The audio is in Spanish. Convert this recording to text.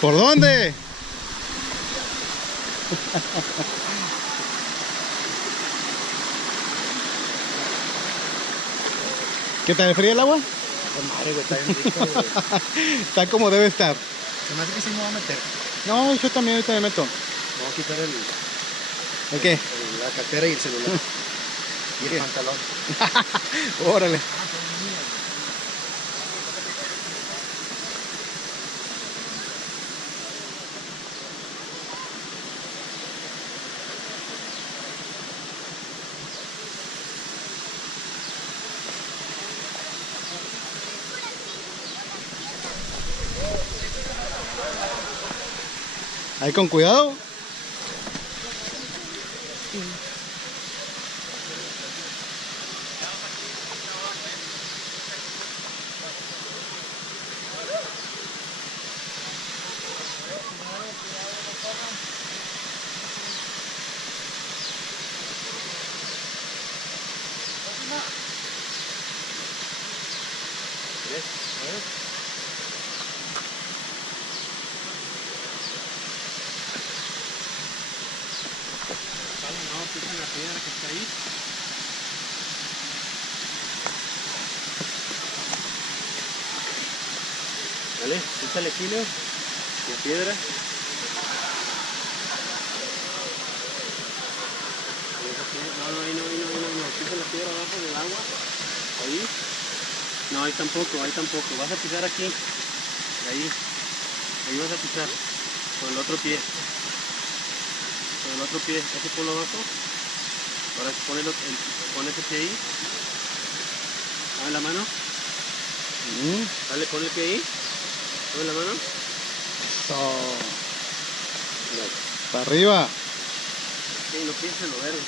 ¿Por dónde? ¿Qué tal, frío el agua? Con madre, güey, está bien rico, güey. Está como debe estar. Se me hace que sí me voy a meter. No, yo también ahorita me meto. Me voy a quitar ¿El qué? la cartera y el celular. Y el ¿Qué? pantalón. Órale. Ahí con cuidado. No, pisan la piedra que está ahí. Vale, písale aquí, ¿no? La piedra. No, no. Pisa la piedra abajo del agua. Ahí. No, ahí tampoco. Vas a pisar aquí. Ahí vas a pisar. Con el otro pie. Con el otro pie. Ese ponlo abajo. Ahora pon ese pie ahí. Dame la mano. Dale, pon el pie ahí. Dame la mano. Para arriba. Sí, no pienses en lo verde.